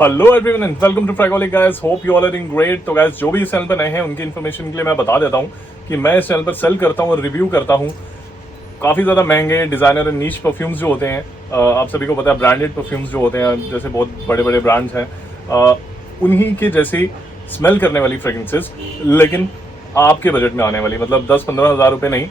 Hello everyone and welcome to Fragoholic guys, hope you all are doing great. तो guys जो भी इस channel पर नए हैं उनकी इन्फॉर्मेशन के लिए मैं बता देता हूं कि मैं इस चैनल पर सेल करता हूं और रिव्यू करता हूं काफ़ी ज़्यादा महंगे डिज़ाइनर एंड नीश परफ्यूम्स जो होते हैं। आप सभी को पता है ब्रांडेड परफ्यूम्स जो होते हैं, जैसे बहुत बड़े बड़े ब्रांड्स हैं, उन्हीं के जैसी स्मेल करने वाली फ्रेगरेंसेज, लेकिन आपके बजट में आने वाली, मतलब 10-15 हज़ार रुपये नहीं,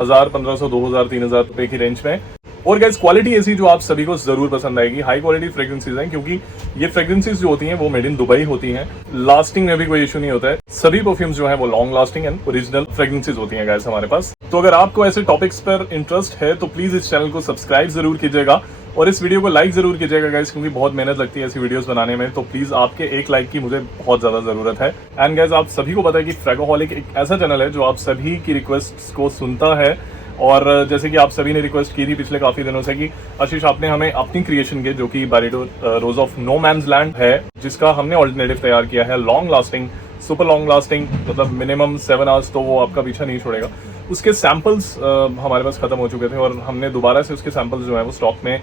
1000, 1500, 2000, 3000 रुपये की रेंज में। और गाइस क्वालिटी ऐसी जो आप सभी को जरूर पसंद आएगी, हाई क्वालिटी फ्रेग्रेंसेज हैं, क्योंकि ये फ्रेग्रेंसेज जो होती हैं वो मेड इन दुबई होती हैं। लास्टिंग में भी कोई इशू नहीं होता है, सभी परफ्यूम्स जो है वो long lasting and original fragrances होती हैं गाइस हमारे पास। तो अगर आपको ऐसे टॉपिक्स पर इंटरेस्ट है तो प्लीज इस चैनल को सब्सक्राइब जरूर कीजिएगा और इस वीडियो को लाइक जरूर कीजिएगा गाइस, क्योंकि बहुत मेहनत लगती है ऐसी वीडियोस बनाने में। तो प्लीज आपके एक लाइक की मुझे बहुत ज्यादा जरूरत है। एंड गाइस आप सभी को पता है कि फ्रैगोहलिक एक ऐसा चैनल है जो आप सभी की रिक्वेस्ट को सुनता है, और जैसे कि आप सभी ने रिक्वेस्ट की थी पिछले काफी दिनों से कि आशीष आपने हमें अपनी क्रिएशन के, जो कि Byredo rose of no man's land है, जिसका हमने ऑल्टरनेटिव तैयार किया है, long lasting, super long lasting, मतलब मिनिमम 7 आवर्स तो वो आपका पीछा नहीं छोड़ेगा। उसके सैंपल्स हमारे पास खत्म हो चुके थे और हमने दोबारा से उसके सैंपल्स जो है वो स्टॉक में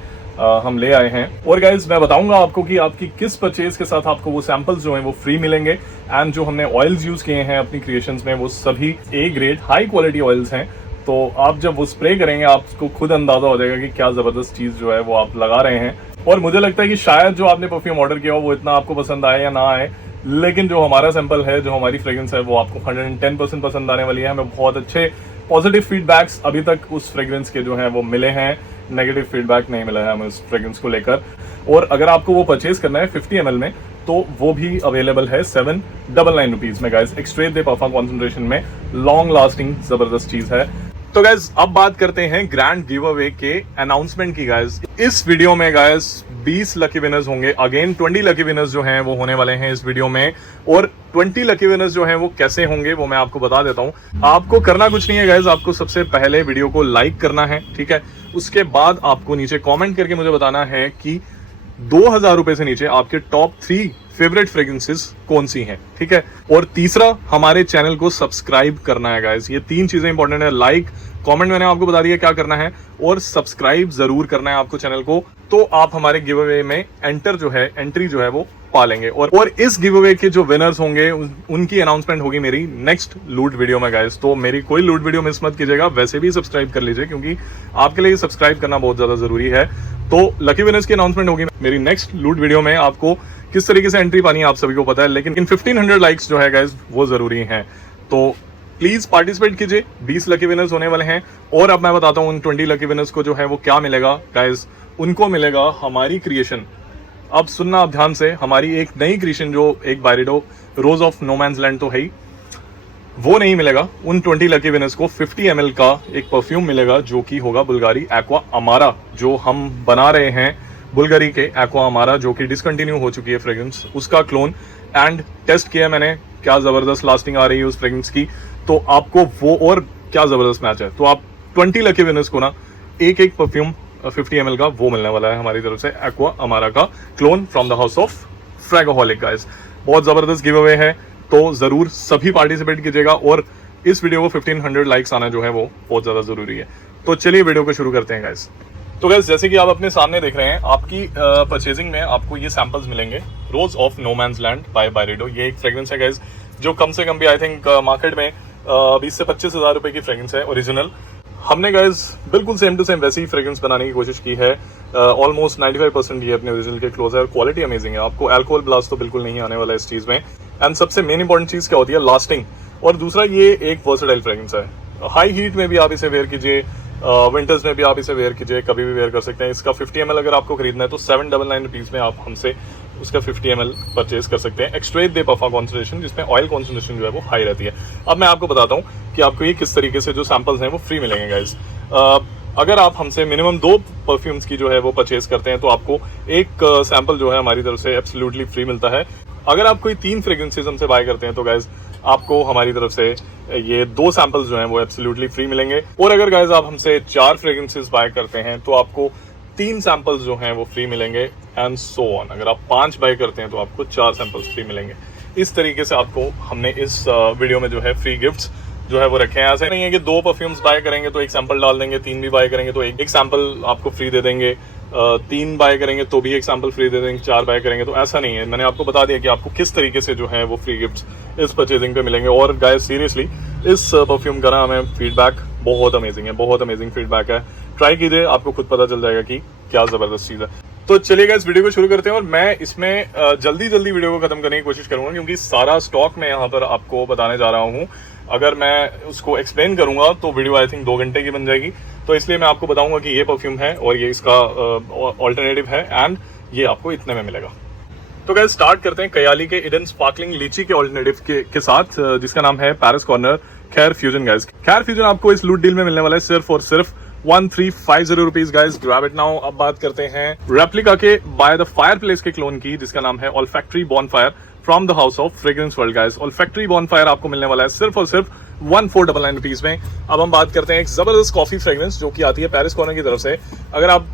हम ले आए हैं। और गाइज मैं बताऊंगा आपको कि आपकी किस परचेज के साथ आपको वो सैंपल्स जो हैं वो फ्री मिलेंगे। एंड जो हमने ऑयल्स यूज किए हैं अपनी क्रिएशंस में वो सभी A grade high quality oils हैं। तो आप जब वो स्प्रे करेंगे आपको खुद अंदाजा हो जाएगा कि क्या जबरदस्त चीज जो है वो आप लगा रहे हैं। और मुझे लगता है कि शायद जो आपने परफ्यूम ऑर्डर किया हो वो इतना आपको पसंद आए या ना आए, लेकिन जो हमारा सैंपल है, जो हमारी फ्रेग्रेंस है, वो आपको 110% पसंद आने वाली है। हमें बहुत अच्छे पॉजिटिव फीडबैक्स अभी तक उस फ्रेग्रेंस के जो है वो मिले हैं, नेगेटिव फीडबैक नहीं मिला है हमें उस फ्रेग्रेंस को लेकर। और अगर आपको वो परचेज करना है 50 ml में, तो वो भी अवेलेबल है 799 रुपीज में गाइज, एक्सट्रेट दे परफॉर्म कॉन्सेंट्रेशन में, लॉन्ग लास्टिंग जबरदस्त चीज है। तो गाइज अब बात करते हैं ग्रैंड गिव अवे के अनाउंसमेंट की। गाइज इस वीडियो में गाइज 20 लकी विनर्स होंगे। अगेन 20 लकी विनर्स जो हैं वो होने वाले हैं इस वीडियो में, और 20 लकी विनर्स जो हैं वो कैसे होंगे वो मैं आपको बता देता हूं। आपको करना कुछ नहीं है गाइज, आपको सबसे पहले वीडियो को लाइक करना है, ठीक है। उसके बाद आपको नीचे कॉमेंट करके मुझे बताना है कि 2000 रुपए से नीचे आपके टॉप 3 फेवरेट फ्रेग्रेंसेस कौन सी हैं, ठीक है। और तीसरा, हमारे चैनल को सब्सक्राइब करना है गाइस। ये 3 चीजें इंपॉर्टेंट है, लाइक, कमेंट मैंने आपको बता दिया क्या करना है, और सब्सक्राइब जरूर करना है आपको चैनल को। तो आप हमारे गिव अवे में एंट्री जो है वो पा लेंगे। और इस गिव अवे के जो विनर्स होंगे उनकी अनाउंसमेंट होगी मेरी नेक्स्ट लूट वीडियो में गाइस। तो मेरी कोई लूट वीडियो मिस मत कीजिएगा, वैसे भी सब्सक्राइब कर लीजिए, क्योंकि आपके लिए सब्सक्राइब करना बहुत ज्यादा जरूरी है। तो लकी विनर्स की अनाउंसमेंट होगी मेरी नेक्स्ट लूट वीडियो में। आपको किस तरीके से एंट्री पानी है आप सभी को पता है, लेकिन इन 1500 लाइक्स जो है गाइस वो जरूरी हैं। तो प्लीज पार्टिसिपेट कीजिए, 20 लकी विनर्स होने वाले हैं। और अब मैं बताता हूँ उन 20 लकी विनर्स को जो है वो क्या मिलेगा गाइस। उनको मिलेगा हमारी क्रिएशन, अब सुनना आप ध्यान से, हमारी एक नई क्रिएशन जो एक Byredo rose of no man's land तो है ही, वो नहीं मिलेगा। उन 20 लकी विनर्स को 50 ml का एक परफ्यूम मिलेगा, जो कि होगा बुल्गारी एक्वा अमारा, जो हम बना रहे हैं बुल्गारी के एक्वा अमारा, जो कि डिसकंटिन्यू हो चुकी है फ्रेग्रेंस, उसका क्लोन। एंड टेस्ट किया मैंने, क्या जबरदस्त लास्टिंग आ रही है उस फ्रेग्रेंस की। तो आपको वो और क्या जबरदस्त मैच है। तो आप 20 लकी विनर्स को ना एक परफ्यूम 50 ml का वो मिलने वाला है हमारी तरफ से, एक्वा अमारा का clone from the house of Fragoholic guys. बहुत जबरदस्त गिव अवे है, तो जरूर सभी पार्टिसिपेट कीजिएगा। और इस वीडियो को 1500 लाइक्स आना जो है वो बहुत ज्यादा जरूरी है। तो चलिए वीडियो को शुरू करते हैं गाइस। तो गाइस जैसे कि आप अपने सामने देख रहे हैं, आपकी परचेजिंग में आपको ये सैंपल्स मिलेंगे, rose of no man's land by Byredo. ये एक फ्रेग्रेंस है गाइस जो कम से कम भी आई थिंक मार्केट में 20 से 25 हज़ार रुपए की फ्रेग्रेंस है, ओरिजिनल। हमने गाइस बिल्कुल सेम टू सेम वैसी ही फ्रेग्रेंस बनाने की कोशिश की है। ऑलमोस्ट 95% ये अपने ओरिजिनल के क्लोज है, और क्वालिटी अमेजिंग है। आपको अल्कोहल ब्लास्ट तो बिल्कुल नहीं आने वाला है इस चीज में। एंड सबसे मेन इंपॉर्टेंट चीज क्या होती है, लास्टिंग। और दूसरा, ये एक वर्सेटाइल फ्रेग्रेंस है। हाई हीट में भी आप इसे वेयर कीजिए, विंटर्स में भी आप इसे वेयर कीजिए, कभी भी वेयर कर सकते हैं। इसका 50 ml अगर आपको खरीदना है तो 799 रुपीज में आप हमसे उसका 50 ml परचेज कर सकते हैं, एक्सट्रेट दे परफॉर्म कॉन्सेंट्रेशन, जिसमें ऑयल कॉन्सेंट्रेशन जो है वो हाई रहती है। अब मैं आपको बताता हूँ कि आपको ये किस तरीके से जो सैंपल्स हैं वो फ्री मिलेंगे गाइज। अगर आप हमसे मिनिमम 2 परफ्यूम्स की जो है वो परचेज करते हैं तो आपको एक सैंपल जो है हमारी तरफ से एब्सोल्युटली फ्री मिलता है। अगर आप कोई 3 फ्रेग्रेंसेज हमसे बाय करते हैं तो गाइज आपको हमारी तरफ से ये 2 सैंपल्स जो हैं वो एब्सोल्युटली फ्री मिलेंगे। और अगर गाइज आप हमसे 4 फ्रेग्रेंसेज बाय करते हैं तो आपको 3 सैंपल्स जो हैं वो फ्री मिलेंगे, एंड सो ऑन। अगर आप 5 बाय करते हैं तो आपको 4 सैंपल्स फ्री मिलेंगे। इस तरीके से आपको हमने इस वीडियो में जो है फ्री गिफ्ट्स जो है वो रखे हैं। ऐसे नहीं है कि 2 परफ्यूम्स बाय करेंगे तो एक सैंपल डाल देंगे, 3 भी बाय करेंगे तो एक सैंपल आपको फ्री दे देंगे। 3 बाय करेंगे तो भी एक सैंपल फ्री दे देंगे, 4 बाय करेंगे तो ऐसा नहीं है। मैंने आपको बता दिया कि आपको किस तरीके से जो है वो फ्री गिफ्ट्स इस परचेजिंग पे मिलेंगे। और गाइस सीरियसली इस परफ्यूम का ना हमें फीडबैक बहुत अमेजिंग है, बहुत अमेजिंग फीडबैक है। ट्राई कीजिए, आपको खुद पता चल जाएगा कि क्या जबरदस्त चीज़ है। तो चलिए गाइस वीडियो को शुरू करते हैं और मैं इसमें जल्दी वीडियो को खत्म करने की कोशिश करूंगा क्योंकि सारा स्टॉक मैं यहाँ पर आपको बताने जा रहा हूँ। अगर मैं उसको एक्सप्लेन करूंगा तो वीडियो आई थिंक 2 घंटे की बन जाएगी, तो इसलिए मैं आपको बताऊंगा कि ये परफ्यूम है और ये इसका ऑल्टरनेटिव है एंड ये आपको इतने में मिलेगा। तो गाइस स्टार्ट करते हैं कयाली के इडन स्पार्कलिंग लीची के ऑल्टरनेटिव के साथ, जिसका नाम है पैरिस कॉर्नर खैर फ्यूजन। गाइस खैर फ्यूजन आपको इस लूट डील में मिलने वाला है सिर्फ और सिर्फ 1350 rupees. Guys grab it now. अब बात करते हैं रेप्लिका के बाय द फायर प्लेस के क्लोन की, जिसका नाम है olfactory bonfire from the house of fragrance world. Guys olfactory bonfire आपको मिलने वाला है सिर्फ और सिर्फ 1499 रुपीज में। अब हम बात करते हैं एक जबरदस्त कॉफी फ्रेग्रेंस जो कि आती है पैरिस कॉर्नर की तरफ से। अगर आप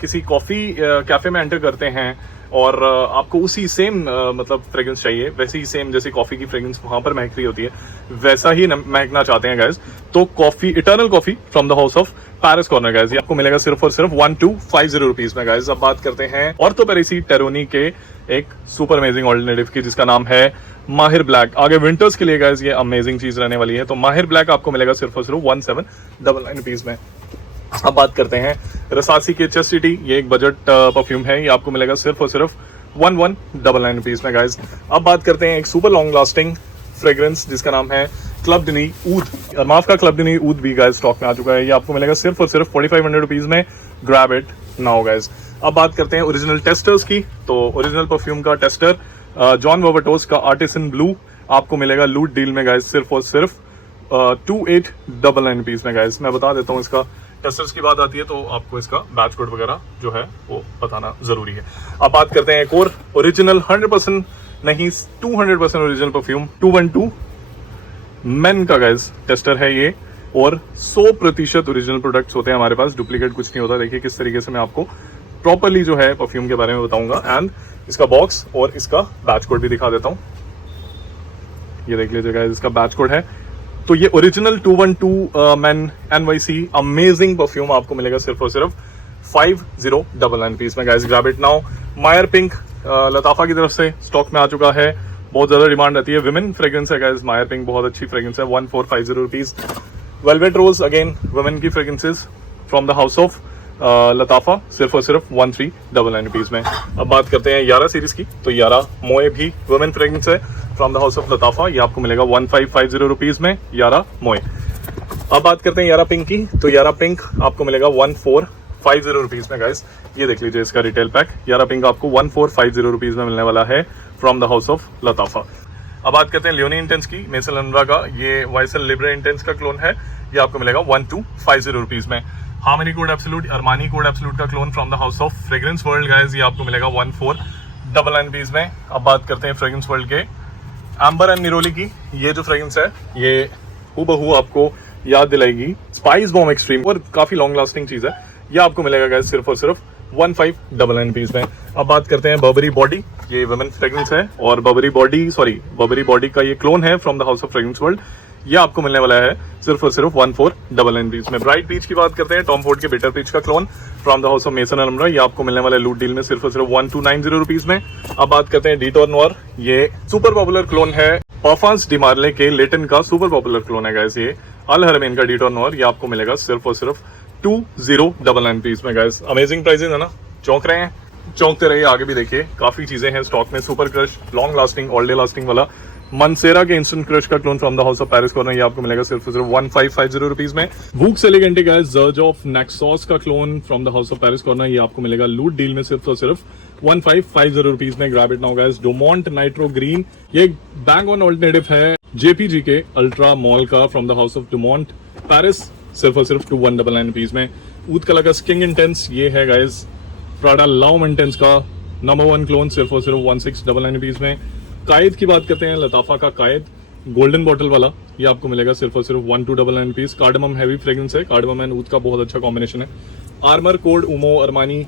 किसी कॉफी कैफे में एंटर करते हैं और आपको उसी सेम मतलब फ्रेग्रेंस चाहिए, वैसे ही सेम जैसे कॉफी की फ्रेग्रेंस वहां पर महक रही होती है वैसा ही महकना चाहते हैं गाइस, तो coffee eternal coffee from the house of Paris corner guys ये आपको मिलेगा सिर्फ और सिर्फ 1250 रुपीज में। गाइस अब बात करते हैं ऑर्थो पेरिसी टेरोनी के एक सुपर अमेजिंग ऑल्टरनेटिव की, जिसका नाम है माहिर ब्लैक। आगे विंटर्स के लिए गाइस ये अमेजिंग चीज रहने वाली है। तो माहिर ब्लैक आपको मिलेगा सिर्फ और सिर्फ 1799 रुपीज में। अब बात करते हैं रसासी के चेस्ट सिटी, ये एक बजट परफ्यूम है, ये आपको मिलेगा सिर्फ और सिर्फ 1199 रुपीज में। गाइस अब बात करते हैं एक सुपर लॉन्ग लास्टिंग फ्रेग्रेंस जिसका नाम है क्लब डिनी ऊद। माफ का क्लब डिनी ऊद भी गाइस स्टॉक में आ चुका है, ये आपको मिलेगा सिर्फ और सिर्फ 4500 रुपीज में। Grab it now guys. अब बात करते हैं ओरिजिनल टेस्टर्स की, तो ओरिजिनल परफ्यूम का टेस्टर जॉन वोवर्टोस का आर्टिसन ब्लू आपको मिलेगा लूट डील में गाइस सिर्फ और सिर्फ 2899 रुपीज में। गाइस मैं बता देता हूँ, इसका टेस्टर्स की बात आती है तो आपको इसका बैच कोड वगैरह जो है वो बताना जरूरी है। अब बात करते हैं एक और ओरिजिनल 100% नहीं 200% ओरिजिनल परफ्यूम 212 मेन का गाइस टेस्टर है ये, और 100% ओरिजिनल प्रोडक्ट्स होते हैं हमारे पास, डुप्लीकेट कुछ नहीं होता। देखिए किस तरीके से मैं आपको प्रॉपरली जो है परफ्यूम के बारे में बताऊंगा एंड इसका बॉक्स और इसका बैच कोड भी दिखा देता हूँ। ये देख लीजिए गाइस, इसका बैच कोड है। तो ये original 212 man NYC amazing perfume आपको मिलेगा सिर्फ और सिर्फ 5099 रुपीज में। Guys grab it now. Mayar pink लताफा की तरफ से स्टॉक में आ चुका है, बहुत ज्यादा डिमांड रहती है, विमेन फ्रेग्रेंस है गाइस। मायर पिंक बहुत अच्छी फ्रेग्रेंस है, 1450 रुपीज। वेलवेट रोज अगेन वुमेन की fragrances from the house of लताफा सिर्फ और सिर्फ 1399 रुपीज में। अब बात करते हैं यारा सीरीज की, तो यारा मोए भी वुमेन फ्रेग्रेंस है फ्रॉम द हाउस ऑफ लताफा, ये आपको मिलेगा 1550 रुपीज में यारा मोए। अब बात करते हैं यारा पिंक की, तो यारा पिंक आपको मिलेगा 1450 रुपीज में। गाइस ये देख लीजिए इसका रिटेल पैक, यारा पिंक आपको 1450 रुपीज में मिलने वाला है फ्रॉम द हाउस ऑफ लताफा। अब बात करते हैं लियोनी इंटेंस की, मेसल अनरा का ये वाइसल लिब्रे इंटेंस का क्लोन है, ये आपको मिलेगा 1250 रुपीज में। Harmony code absolute Armani code absolute का clone from the house of fragrance world guys, ये आपको मिलेगा 1499 रुपीज में। अब बात करते हैं फ्रेग्रेंस वर्ल्ड के एम्बर एंड निरोली की, ये जो फ्रेग्रेंस है ये हूबहू आपको याद दिलाएगी स्पाइस बॉम्ब एक्सट्रीम, और काफी लॉन्ग लास्टिंग चीज है, ये आपको मिलेगा गाइस सिर्फ और सिर्फ 1599 रुपीज में। अब बात करते हैं बर्बरी बॉडी, ये वुमेन फ्रेग्रेंस है और बर्बरी बॉडी का ये क्लोन है from the house of fragrance world, ये आपको मिलने वाला है सिर्फ और सिर्फ 1499 रुपीज में। ब्राइट पीच की बात करते हैं, टॉम फोर्ड के बिटर पीच का clone from the house of Maison Alhambra, ये आपको मिलने वाला है लूट डील में सिर्फ और सिर्फ 1290 रुपीज में। अब बात करते हैं डीटोर नोर, ये सुपर पॉपुलर क्लोन है परफॉर्मेंस डी मार्ले के लेटन का सुपर पॉपुलर क्लोन है गाइस, ये अल हरमेन का डीटोर नोर, ये आपको मिलेगा सिर्फ और सिर्फ 2099 रुपीज में। गाइस अमेजिंग प्राइसेस है ना, चौंक रहे हैं, चौंकते रहिए, आगे भी देखिए काफी चीजें हैं स्टॉक में। Super crush long lasting all day lasting वाला मनसेरा के इंस्टेंट क्रश का clone from the house of Paris corner, ये आपको मिलेगा सिर्फ 1550 रुपीज में। वूक्स एलिगेंटे गाइस जर्ज ऑफ नेक्सॉस का clone from the house of Paris corner, ये आपको मिलेगा लूट डील में सिर्फ और सिर्फ 1550 रुपीज में। Grab it now guys. Dumont nitro green, ये बैंग ऑन ऑल्टरनेटिव है जेपीजी के अल्ट्रा मॉल का from the house of Dumont Paris, सिर्फ और सिर्फ 2199 रुपीज में। ऊद कलर का स्किंग इंटेंस, ये है गाइस प्राडा लव इंटेंस का नंबर 1 क्लोन, सिर्फ और सिर्फ 1699 रुपीज में। कायद की बात करते हैं, लताफा का कायद गोल्डन बॉटल वाला, ये आपको मिलेगा सिर्फ और सिर्फ 1299 रुपीज। कार्डमम हैवी फ्रेग्रेंस है, कार्डमम एंड ऊद का बहुत अच्छा कॉम्बिनेशन है। आर्मर कोड उमो अरमानी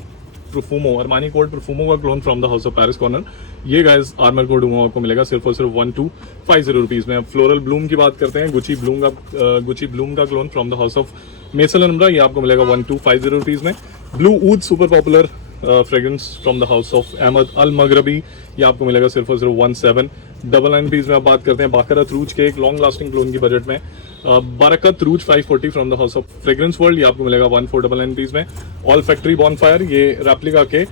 कोड परफ्यूमो का clone from the house of Paris corner, ये गाइस आर्मर कोड उमो आपको मिलेगा सिर्फ और सिर्फ 1250 रुपीज में। अब फ्लोरल ब्लूम की बात करते हैं, गुची ब्लूम का clone from the house of Maison Alhambra, ये आपको मिलेगा 1250 रुपीज में। Blue oud super popular fragrance from the house of Ahmed Al Maghribi, ये आपको मिलेगा सिर्फ और सिर्फ 1799 पीस में। आप बात करते हैं बाकरत रूज के एक लॉन्ग लास्टिंग क्लोन की बजट में, बरकत रूज 540 from the house of fragrance world, ये आपको मिलेगा 1499 पीस में। ऑल फैक्ट्री बॉनफायर, ये रेप्लिका के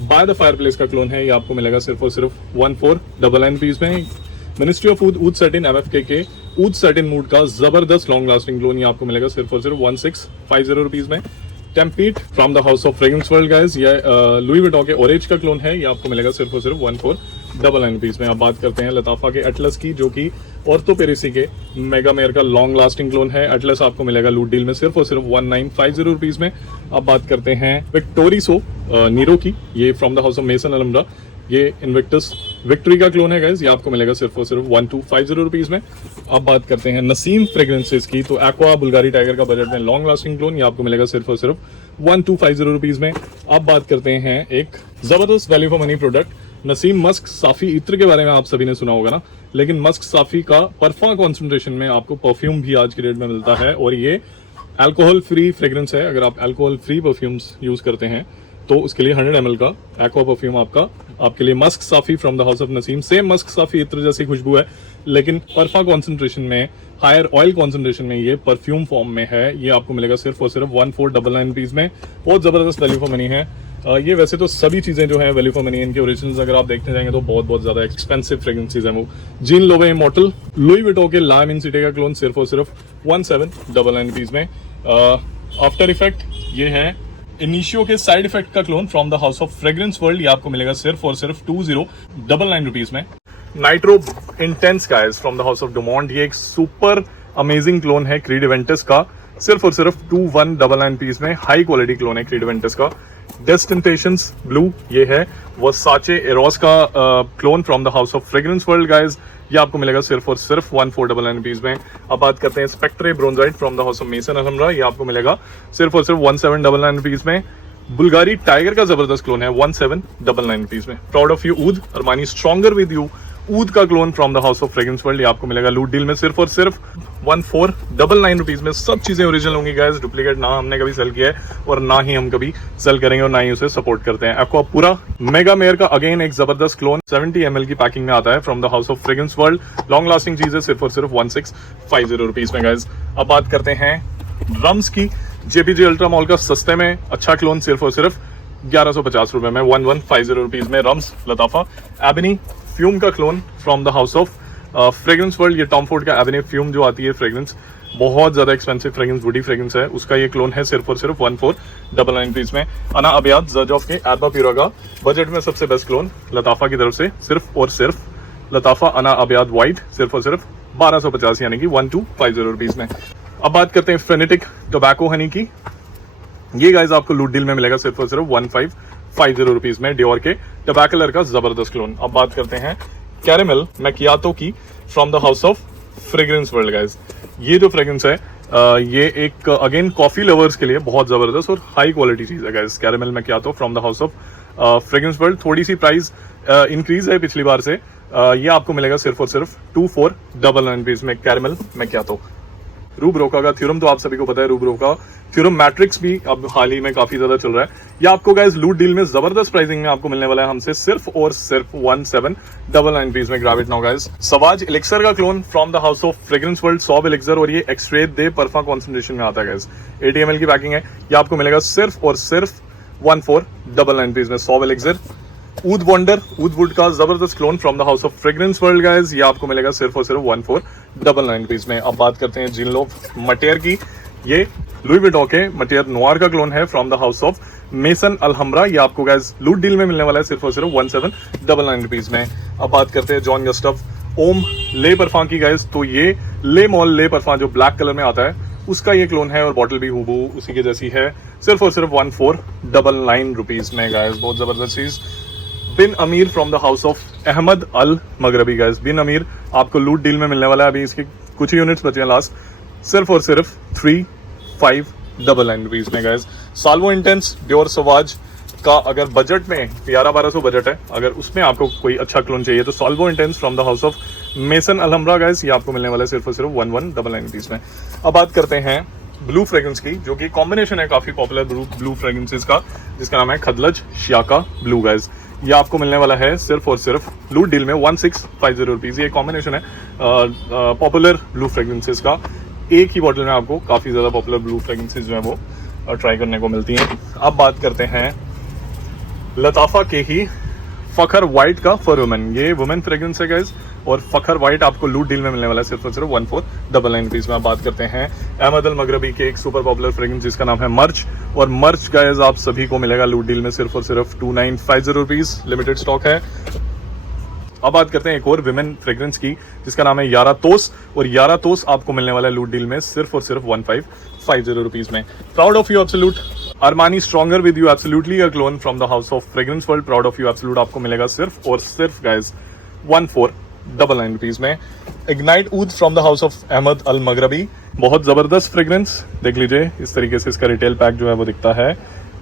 बाय द फायर प्लेस का क्लोन है, ये आपको मिलेगा सिर्फ और सिर्फ 1499 पीस में। मिनिस्ट्री ऑफ ऊद सर्टिन MFK के ऊद सर्टिन मूड का जबरदस्त लॉन्ग लास्टिंग क्लोन, ये आपको मिलेगा सिर्फ और सिर्फ 1650 रुपीज में। Tempete from the house of fragrance world guys, ये लुई विटॉन के ओरेज का क्लोन है, ये आपको मिलेगा सिर्फ और सिर्फ 1499 पीस में। अब बात करते हैं लताफा के एटलस की, जो कि ऑर्थोपेरिसी के मेगा मेयर का लॉन्ग लास्टिंग क्लोन है। एटलस आपको मिलेगा लूट डील में सिर्फ और सिर्फ 1950 रुपीज में। अब बात करते हैं विक्टोरिसो नीरो की, ये from the house of Maison Alhambra, ये इन्विक्टस विक्ट्री का क्लोन है गाइस, ये आपको मिलेगा सिर्फ और सिर्फ 1250 रुपीज में। अब बात करते हैं नसीम फ्रेग्रेंसेस की, तो एक्वा बुल्गारी टाइगर का बजट में लॉन्ग लास्टिंग क्लोन, ये आपको मिलेगा सिर्फ और सिर्फ 1250 रुपीज में। अब बात करते हैं एक जबरदस्त value for money product, Naseem musk Safi इत्र के बारे में आप सभी ने सुना होगा ना, लेकिन मस्क साफी का परफा कॉन्सेंट्रेशन में आपको परफ्यूम भी आज के डेट में मिलता है, और ये अल्कोहल फ्री फ्रेग्रेंस है। अगर आप अल्कोहल फ्री परफ्यूम्स यूज करते हैं तो उसके लिए 100 ml का एक्वा परफ्यूम आपके लिए musk Safi from the house of Naseem, same musk Safi इत्र जैसी खुशबू है, लेकिन परफा कॉन्सेंट्रेशन में, हायर ऑयल कॉन्सेंट्रेशन में ये परफ्यूम फॉर्म में है, ये आपको मिलेगा सिर्फ और सिर्फ 1499 पीस में। बहुत जबरदस्त वैल्यू फॉर मनी है। ये वैसे तो सभी चीजें जो है वैल्यू फॉर मनी, इनके ओरिजिनल्स अगर आप देखते जाएंगे तो बहुत ज्यादा एक्सपेंसिव फ्रेग्रेंसेस है वो। Gene Lowe immortal Louis Vuitton के ला मिनसिटे का क्लोन सिर्फ और सिर्फ 1799 पीस में। आफ्टर इफेक्ट, ये है इनिशियो के साइड इफेक्ट का clone from the house of fragrance world, ये आपको मिलेगा सिर्फ और सिर्फ 2099 रुपीज में। Nitro intense guys from the house of Dumont, ये एक सुपर अमेजिंग क्लोन है क्रीड इवेंटस का, सिर्फ और सिर्फ 2199 पीस में। हाई क्वालिटी क्लोन है क्रीड इवेंटस का। डेस्टिनेशंस ब्लू, ये है वर्साचे एरोस का clone from the house of fragrance world guys, ये आपको मिलेगा सिर्फ और सिर्फ 1499 पीस में। अब बात करते हैं Spectre Bronzite from the house of Maison Alhambra, ये आपको मिलेगा सिर्फ और सिर्फ 1799 पीस में। बुल्गारी टाइगर का जबरदस्त क्लोन है 1799 पीस में। Proud of you oud Armani stronger with you oud का clone from the house of fragrance world, ये आपको मिलेगा लूट डील में सिर्फ और सिर्फ 1499 रुपीज में। सब चीजें ओरिजिनल होंगी गाइस, डुप्लीकेट ना हमने कभी सेल किया है और ना ही हम कभी सेल करेंगे और ना ही उसे सपोर्ट करते हैं। आपको पूरा मेगा मेयर का अगेन एक जबरदस्त क्लोन 70 ml की पैकिंग में आता है from the house of fragrance world, long lasting चीज है, सिर्फ और सिर्फ 1650 रुपीज में गाइस। अब बात करते हैं रम्स की, जेपीजी अल्ट्रा मॉल का सस्ते में अच्छा क्लोन सिर्फ और सिर्फ 1150 रुपए में, 1150 रुपीज में। रम्स लताफा एबनी फ्यूम का clone from the house of fragrance world, ये टॉम फोर्ड का एबनी फ्यूम जो आती है फ्रेग्रेंस, बहुत ज्यादा एक्सपेंसिव फ्रेग्रेंस वुडी फ्रेग्रेंस है, उसका ये क्लोन है सिर्फ और सिर्फ 1499 पीस में। अना अबियाद जज ऑफ के एल्बा प्यूरा का बजट में सबसे बेस्ट क्लोन लताफा की तरफ से, सिर्फ और सिर्फ लताफा अना अबियाद वाइट, सिर्फ और सिर्फ 1250 यानी कि 1250 रुपीज में। अब बात करते हैं फेनेटिक टोबैको हनी की, ये गाइस आपको लूट डील में मिलेगा सिर्फ और सिर्फ 1550 रुपीज में। डियोर के टबैकलर का जबरदस्त क्लोन। अब बात करते हैं कैरेमल मैकियातो की from the house of fragrance world guys, ये जो फ्रेग्रेंस है ये एक अगेन कॉफी लवर्स के लिए बहुत जबरदस्त और हाई क्वालिटी चीज है guys. Caramel macchiato from the house of fragrance world, थोड़ी सी प्राइस इंक्रीज है पिछली बार से, ये आपको मिलेगा सिर्फ और सिर्फ 2499 पीस में कैरेमल मैकियातो। रूब रोका का थ्योरम तो आप सभी को पता है, रूब रोका थ्योरम मैट्रिक्स भी अब हाल ही में काफी ज्यादा चल रहा है, ये आपको गाइस लूट डील में जबरदस्त प्राइसिंग में आपको मिलने वाला है हमसे सिर्फ और सिर्फ 1799 पीस में। Grab it now guys. Sauvage elixir का clone from the house of fragrance world, Sauvage elixir, और ये एक्सट्रे दे परफा कॉन्सेंट्रेशन में आता है गाइस, 80 ml की पैकिंग है, ये आपको मिलेगा सिर्फ और सिर्फ 1499 पीस में। सॉब एलिक्सर ऊद वंडर ऊद वुड का जबरदस्त clone from the house of fragrance world guys, ये आपको मिलेगा सिर्फ और सिर्फ 1499 पीस में। अब बात करते हैं जिनलो मटेयर की, ये लुई विटॉन के मटेयर नोयर का क्लोन है from the house of Maison Alhambra, ये आपको गाइस लूट डील में मिलने वाला है सिर्फ और सिर्फ 1799 रुपीज में। अब बात करते हैं जॉन गस्टव ओम ले परफा की गाइस, तो ये ले मॉल ले परफा जो ब्लैक कलर में आता है उसका ये क्लोन है और बॉटल भी हूबहू उसी के जैसी है, सिर्फ और सिर्फ 1499 रुपीज में गाइस, बहुत जबरदस्त चीज। Bin Amir from the house of Ahmed Al Maghribi guys, बिन अमीर आपको लूट डील में मिलने वाला है, अभी इसके कुछ ही यूनिट्स बचे हैं लास्ट, सिर्फ और सिर्फ 3599 रुपीज में गाइस। साल्वो इंटेंस प्योर सवाज का अगर बजट में 1100-1200 बजट है, अगर उसमें आपको कोई अच्छा क्लोन चाहिए तो Salvo intense from the house of Maison Alhamra guys, ये आपको मिलने वाला है सिर्फ और सिर्फ 1199 रुपीज में। अब बात करते हैं ब्लू फ्रेग्रेंस की, जो कि कॉम्बिनेशन है काफी पॉपुलर ब्लू फ्रेग्रेंसेस का, जिसका नाम है खदलज शियाका ब्लू गाइज। ये आपको मिलने वाला है सिर्फ और सिर्फ लूट डील में 1650 रुपीज। ये कॉम्बिनेशन है पॉपुलर ब्लू फ्रेग्रेंसेस का। एक ही बॉटल में आपको काफी ज्यादा पॉपुलर ब्लू फ्रेग्रेंसेस जो है वो ट्राई करने को मिलती हैं। अब बात करते हैं लताफा के ही फखर वाइट का फॉर वुमेन। ये वुमेन फ्रेग्रेंस है गाइज, और फखर वाइट आपको लूट डील में मिलने वाला है सिर्फ और सिर्फ 1499 रुपीज में। आप बात करते हैं अहमद अल मगरबी के एक सुपर पॉपुलर फ्रेग्रेंस जिसका नाम है मर्च, और मर्च गाइज आप सभी को मिलेगा लूट डील में सिर्फ और सिर्फ 2950 रुपीज। लिमिटेड स्टॉक है। अब बात करते हैं एक और विमेन फ्रेग्रेंस की जिसका नाम है यारा तोस, और यारा तोस आपको मिलने वाला है लूट डील में सिर्फ और सिर्फ 1550 रुपीज में। Proud of you absolute Armani stronger with you absolutely a clone from the house of fragrance world. Proud of you absolute आपको मिलेगा सिर्फ और सिर्फ गाइज 1499 रुपीज में। Ignite oud from the house of Ahmed Al Maghribi, बहुत जबरदस्त fragrance, देख लीजिए इस तरीके से इसका रिटेल पैक जो है वो दिखता है।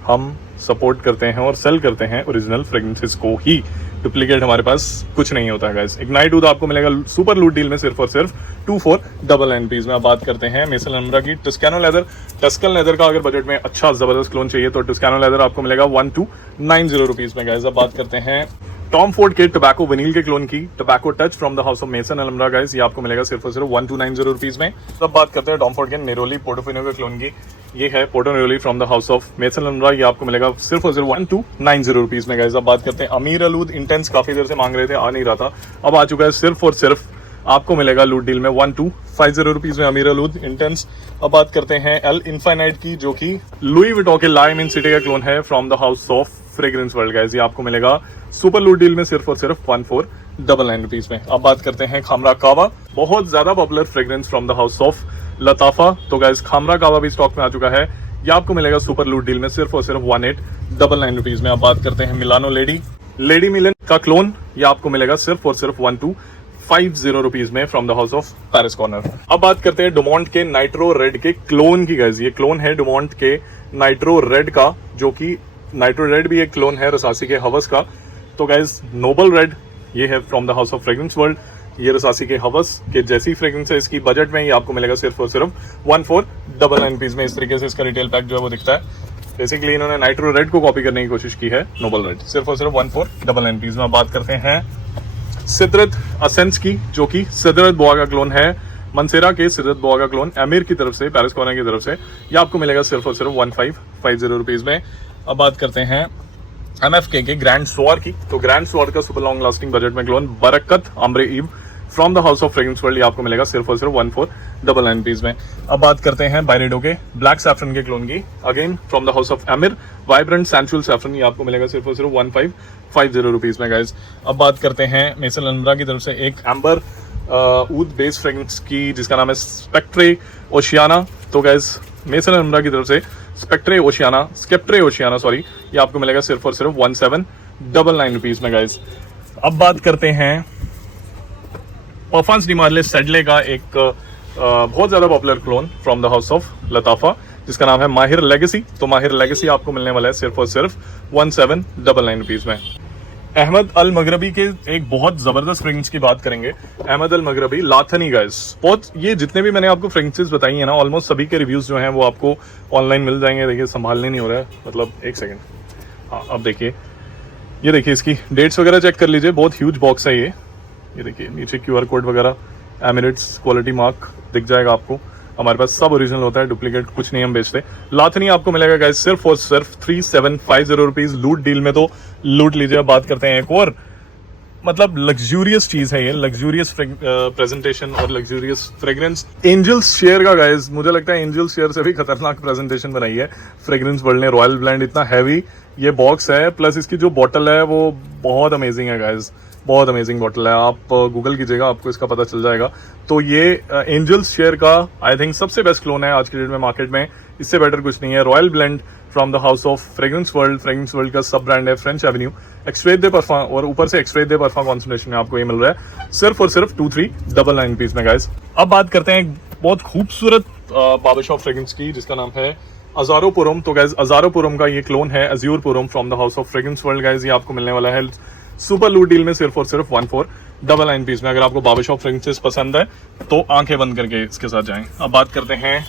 हम सपोर्ट करते हैं और सेल करते हैं ओरिजिनल फ्रेग्रेंसेस को ही, डुप्लीकेट हमारे पास कुछ नहीं होता है गाइस। इग्नाइट ऊद आपको मिलेगा सुपर लूट डील में सिर्फ और सिर्फ 2499 रुपीज में। आप बात करते हैं मेसन अल्मरा की टस्कैनो लेदर। टस्कन लेदर का अगर बजट में अच्छा जबरदस्त क्लोन चाहिए तो टस्कैनो लेदर आपको मिलेगा 1290 रुपीज में गाइस। अब बात करते हैं टॉम फोर्ड के टोबैको विनील के क्लोन की tobacco touch from the house of Maison Alhambra guys. ये आपको मिलेगा सिर्फ और सिर्फ 1290 रुपीज में। अब बात करते हैं टॉम फोर्ड के नेरोली पोर्टोफिनो के क्लोन की। ये है Porto Neroli from the house of Maison Alhambra. ये आपको मिलेगा सिर्फ और सिर्फ 1290 रुपीज में गाइस। अब बात करते हैं अमीर अलूद इंटेंस, काफी देर से मांग रहे थे, आ नहीं रहा था, अब आ चुका है सिर्फ और सिर्फ आपको मिलेगा लूट डील में 1250 रुपीज में अमीर अलूद इंटेंस। अब बात करते हैं एल इनफाइनाइट की, जो कि लुई विटॉ के लाइम इन सिटी का क्लोन है from the house of fragrance world guys. ये आपको मिलेगा सुपर लूट डील में सिर्फ और सिर्फ 1499 रुपीज में। अब बात करते हैं खामरा कावा, बहुत ज्यादा popular fragrance from the house of लताफा। तो गाइस खामरा कावा भी स्टॉक में आ चुका है। ये आपको मिलेगा सुपर लूट डील में सिर्फ और सिर्फ 1899 रुपीज में। अब बात करते हैं मिलानो लेडी मिलन का क्लोन। ये आपको मिलेगा सिर्फ और सिर्फ 1250 रुपीज में from the house of Paris corner. अब बात करते हैं डुमोंट के नाइट्रो रेड के क्लोन की गाइस। ये क्लोन है डुमोंट के नाइट्रो रेड का, जो कि नाइट्रो रेड भी एक क्लोन है रसासी के हवस का। तो गाइस नोबल रेड ये है from the house of fragrance world. ये रसासी के हवस के जैसी फ्रेग्रेंस है, इसकी बजट में ये आपको मिलेगा सिर्फ और सिर्फ 1499 रुपीज में। इस तरीके से इसका रिटेल पैक जो है वो दिखता है। बेसिकली इन्होंने नाइट्रो रेड को कॉपी करने की कोशिश की है, नोबल रेड, सिर्फ और सिर्फ 1499 रुपीज में। बात करते हैं सिद्रत असेंस की, जो कि सिद्रत बोआ का क्लोन है। मनसेरा के सिद्रत बोआ का क्लोन अमीर की तरफ से, पेरिस कॉर्नर की तरफ से। ये आपको मिलेगा सिर्फ और सिर्फ 1550 रुपीज में। अब बात करते हैं MFK के ग्रैंड स्वार की। तो ग्रैंड स्वार का सुपर लॉन्ग लास्टिंग बजट में clone Barakkat Ambre Eve from the house of fragrance world. ये आपको मिलेगा सिर्फ और सिर्फ 1499 रुपीज में। अब बात करते हैं बायरेडो के ब्लैक सैफरन के क्लोन की, again from the house of अमीर वाइब्रेंट सेंचुअल सैफरन। ये आपको मिलेगा सिर्फ और सिर्फ 1550 रुपीज में गाइज। अब बात करते हैं मेसन अल्मरा की तरफ से एक एम्बर ऊद बेस फ्रेग्रेंस की, जिसका नाम है स्पेक्ट्रे ओशियाना। तो गाइज मेसन अल्मरा की तरफ से स्पेक्ट्रे ओशियाना सॉरी, ये आपको मिलेगा सिर्फ और सिर्फ 1799 रुपीज में गाइज। अब बात करते हैं परफॉर्मेंस डिमार्ले सेडले का एक बहुत ज्यादा popular clone from the house of लताफा, जिसका नाम है माहिर लेगेसी। तो माहिर लेगेसी आपको मिलने वाला है सिर्फ और सिर्फ 1799 रुपीज में। अहमद अल मगरबी के एक बहुत जबरदस्त फ्रेग्रेंस की बात करेंगे। अहमद अल मगरबी लाथनी गाइस, बहुत ये जितने भी मैंने आपको फ्रेग्रेंसेस बताई है ना, ऑलमोस्ट सभी के रिव्यूज जो हैं वो आपको ऑनलाइन मिल जाएंगे। देखिए संभालने नहीं हो रहा है, मतलब एक सेकंड, हाँ अब देखिए, ये देखिए इसकी डेट्स वगैरह चेक कर लीजिए, बहुत ह्यूज बॉक्स है ये देखिए नीचे QR कोड वगैरह, एमिरेट्स क्वालिटी मार्क दिख जाएगा आपको। हमारे पास सब ओरिजिनल होता है, डुप्लीकेट कुछ नहीं हम बेचते। लाथनी आपको मिलेगा गाइस सिर्फ और सिर्फ 3750 रुपीज लूट डील में, तो लूट लीजिए। बात करते हैं एक और मतलब लग्जूरियस चीज है ये, लग्जूरियस प्रेजेंटेशन और लग्जूरियस फ्रेग्रेंस, एंजल्स शेयर का गाइस। मुझे लगता है एंजल्स शेयर से भी खतरनाक प्रेजेंटेशन बनाई है फ्रेग्रेंस वर्ल्ड ने। रॉयल ब्लेंड इतना हैवी ये बॉक्स है, प्लस इसकी जो बॉटल है वो बहुत अमेजिंग है गाइस, बहुत अमेजिंग बॉटल है। आप गूगल कीजिएगा आपको इसका पता चल जाएगा। तो ये एंजल्स शेयर का आई थिंक सबसे बेस्ट क्लोन है आज की डेट में मार्केट में, इससे बेटर कुछ नहीं है। Royal blend from the house of fragrance world का सब ब्रांड है फ्रेंच एवेन्यू, एक्सट्रेट दे परफॉर्म, और ऊपर से एक्सट्रेट दे परफॉर्म कॉन्सेंट्रेशन में आपको ये मिल रहा है सिर्फ और सिर्फ 2399 रुपीज में गाइस। अब बात करते हैं एक बहुत खूबसूरत बार्बरशॉप फ्रेग्रेंस की, जिसका नाम है अजारोपुरम। तो गाइस अजारोपुरम का ये क्लोन है अज्यूरपुरम from the house of fragrance world guys. ये आपको मिलने वाला है सुपर लूट डील में सिर्फ और सिर्फ 1499 रुपीज में। अगर आपको बार्बरशॉप फ्रेग्रेंसेस पसंद है तो आंखें बंद करके इसके साथ जाएं। अब बात करते हैं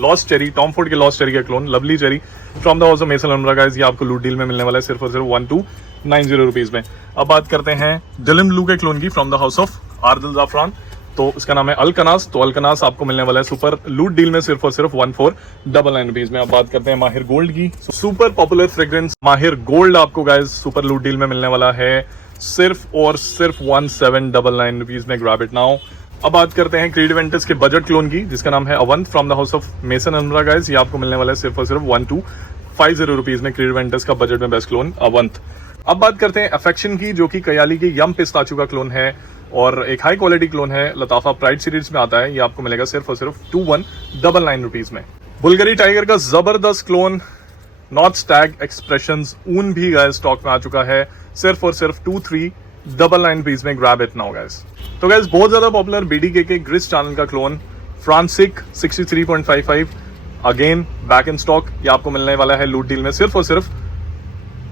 लॉस्ट चेरी, टॉम फोर्ड के लॉस्ट चेरी का clone lovely cherry from the house of Maison Alhambra guys, ये आपको लूट डील में मिलने वाला है सिर्फ और सिर्फ 1290 रुपीज में। अब बात करते हैं डिलम ब्लू के क्लोन की फ्रॉम द हाउस ऑफ आर्दल जाफरान, तो इसका नाम है अल्कनास। तो अल्कनास आपको मिलने वाला है सुपर लूट डील में सिर्फ और सिर्फ 1499 रुपीज में। अब बात करते हैं माहिर गोल्ड की, सुपर पॉपुलर फ्रेग्रेंस माहिर गोल्ड आपको गाइस सुपर लूट डील में मिलने वाला है सिर्फ और सिर्फ 1799 रुपीज में। Grab it now. अब बात करते हैं क्रीडिवेंटस के बजट क्लोन की, जिसका नाम है Avant from the house of Maison Alhambra guys, ये आपको मिलने वाला है सिर्फ और सिर्फ 1250 रुपीज में। क्रीडिवेंटस का बजट में बेस्ट क्लोन अवंत। अब बात करते हैं अफेक्शन की, जो कि कयाली की यम पिस्ताचू का क्लोन है और एक हाई क्वालिटी क्लोन है, लताफा प्राइड सीरीज में आता है, ये आपको मिलेगा सिर्फ और सिर्फ 2199 रुपीज में। बुल्गारी टाइगर का जबरदस्त क्लोन नॉर्थ स्टैग एक्सप्रेशंस ऊन भी गाइस स्टॉक में आ चुका है सिर्फ और सिर्फ 2399 रुपीज में। Grab it now guys. तो गाइस बहुत ज्यादा पॉपुलर बीडीके के ग्रिस चैनल का clone forensic 63.55 again back in stock, ये आपको मिलने वाला है लूट डील में सिर्फ और सिर्फ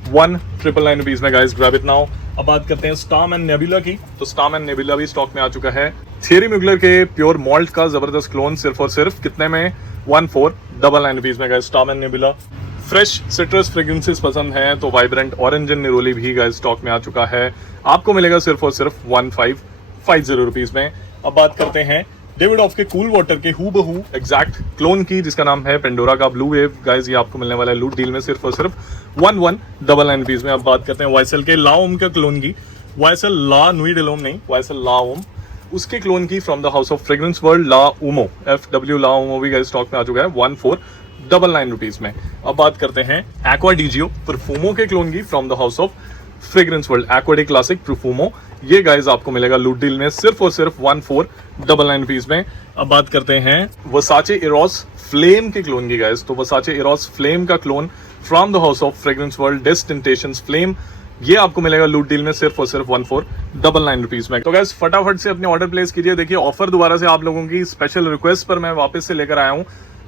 1999 रुपीज में गाइस। Grab it now. अब बात करते हैं स्टार्म एंड नेबुला की, तो स्टार्म एंड नेबुला भी स्टॉक में आ चुका है। थियरी म्यूगलर के प्योर मॉल्ट का जबरदस्त क्लोन सिर्फ और सिर्फ कितने में 1499 रुपीज में guys. Storm and nebula. Fresh citrus fragrances पसंद हैं तो वाइब्रेंट ऑरेंज एंड निरोली भी गाइस स्टॉक में आ चुका है, आपको मिलेगा सिर्फ और सिर्फ 1550 रुपीज में। अब बात करते हैं डेविडॉफ के कूल वाटर के हू बहू एग्जैक्ट क्लोन की, जिसका नाम है पेंडोरा का ब्लू वेव गाइस, ये आपको मिलने वाला है लूट डील में सिर्फ और सिर्फ 1199 रुपीज में। अब बात करते हैं वाइसल के लाओम के क्लोन की, वाइसल ला नुई डिलोम नहीं, वाइसल लाओम, उसके क्लोन की from the house of fragrance world La Uomo FW ला उमो भी गाइस स्टॉक में आ चुका है 1499 रुपीज में। अब बात करते हैं एक्वा डीजियो परफ्यूमो के क्लोन की from the house of fragrance world Acqua di classic Profumo, ये गाइस आपको मिलेगा लूट डील में सिर्फ और सिर्फ 1499 रुपीज में। अब बात करते हैं वर्साचे इरोस फ्लेम के क्लोन की गाइस, तो वर्साचे इरोस फ्लेम का clone from the house of fragrance world destinations flame, ये आपको मिलेगा लूट डील में सिर्फ और सिर्फ 1499 रुपीज में। तो गाइस फटाफट से अपने ऑर्डर प्लेस कीजिए। देखिए ऑफर दोबारा से आप लोगों की स्पेशल रिक्वेस्ट पर मैं वापस से लेकर आया हूँ,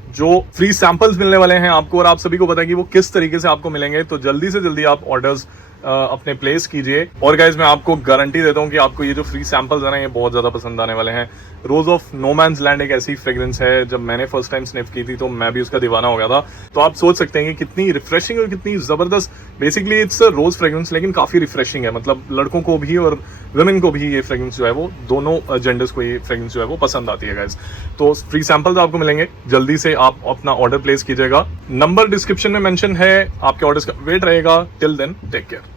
जो फ्री सैंपल्स मिलने वाले हैं आपको, और आप सभी को पता है कि वो किस तरीके से आपको मिलेंगे, तो जल्दी से जल्दी आप ऑर्डर्स अपने प्लेस कीजिए। और गाइज मैं आपको गारंटी देता हूँ कि आपको ये जो फ्री सैंपल्स है ना, ये बहुत ज्यादा पसंद आने वाले हैं। Rose of no man's land एक ऐसी फ्रेग्रेंस है, जब मैंने फर्स्ट टाइम स्निफ की थी तो मैं भी उसका दीवाना हो गया था। तो आप सोच सकते हैं कि कितनी रिफ्रेशिंग और कितनी जबरदस्त, बेसिकली इट्स रोज फ्रेग्रेंस लेकिन काफी रिफ्रेशिंग है, मतलब लड़कों को भी और वुमेन को भी ये फ्रेग्रेंस जो है वो, दोनों जेंडर्स को ये फ्रेग्रेंस जो है वो पसंद आती है गाइज। तो फ्री सैंपल्स आपको मिलेंगे, जल्दी से आप अपना ऑर्डर प्लेस कीजिएगा। नंबर डिस्क्रिप्शन में मेंशन है, आपके ऑर्डर्स का वेट रहेगा। Till then take care.